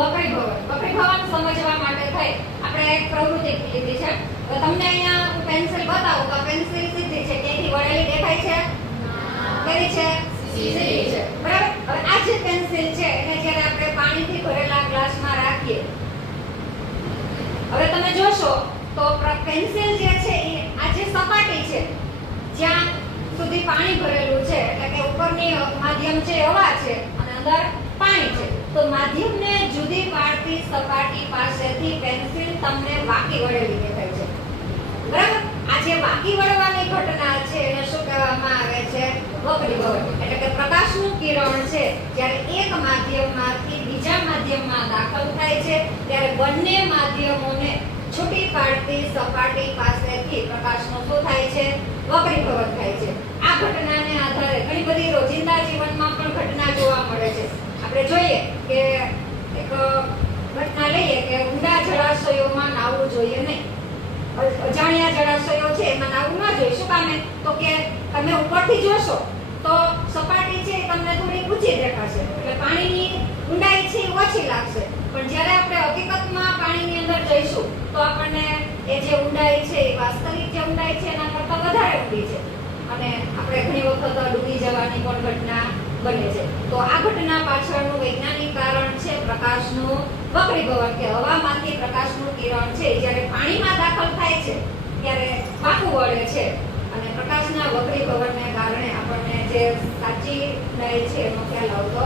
વક્રીભવન સમજવા માટે થઈ આપણે એક પ્રવૃત્તિ લીધી છે. તો તમને અહીંયા હું પેન્સિલ બતાવું તો પેન્સિલ સીધી છે, ક્યાંયથી વળેલી દેખાય છે? કેવી છે? સીધી છે. બરાબર. હવે આ જે પેન્સિલ છે એને જ્યારે આપણે પાણીથી ભરેલા ગ્લાસમાં રાખીએ, હવે તમે જોશો તો પેન્સિલ જે છે એ આ જે સપાટી છે જ્યાં સુધી પાણી ભરેલું છે, એટલે કે ઉપરની માધ્યમ છે હવા છે અને અંદર પાણી છે, તો માધ્યમને જુદી પાડતી સપાટી પાસેથી પેન્સિલ તમને વાંકી વળેલી દેખાય છે. બરાબર. આ જે વાંકી વળવાની ઘટના છે એને શું કહેવામાં આવે છે? વક્રીભવન. એટલે કે પ્રકાશનું કિરણ છે જ્યારે એક માધ્યમમાંથી બીજા માધ્યમમાં દાખલ થાય છે ત્યારે બંને માધ્યમોને છૂટી પાડતી સપાટી પાસેથી પ્રકાશનું શું થાય છે? વક્રીભવન થાય છે. આ ઘટનાને આધારે ઘણી બધી રોજિંદા જીવનમાં પણ ઘટના જોવા મળે છે. આપણે જોઈએ કે એક ઘટના લઈએ કે ઊંડા જળાશયોમાં નાવવું જોઈએ નહીં. અજાણ્યા જળાશયો છે એમાં નાવવું ના જોઈએ. શું કામે? તો કે તમે ઉપરથી જોશો તો સપાટી છે તમને થોડી ઊંચી દેખાશે, એટલે પાણીની ઊંડાઈ છે ઓછી લાગશે. પણ જ્યારે આપણે હકીકતમાં પાણીની અંદર જઈશું તો આપણને એ જે ઊંડાઈ છે એ વાસ્તવિક જે ઊંડાઈ છે એના કરતાં વધારે ઊંડી છે અને આપણે ઘણી વખત ડૂબી જવાની પણ ઘટના બને છે. તો આ ઘટના પાછળનું વૈજ્ઞાનિક કારણ છે પ્રકાશનું વક્રીભવન, કે હવામાંથી પ્રકાશનું કિરણ છે જ્યારે પાણીમાં દાખલ થાય છે ત્યારે વાંકું વળે છે અને પ્રકાશના વક્રીભવનને કારણે આપણને જે સાચી ઊંડાઈ છે એનો ખ્યાલ આવતો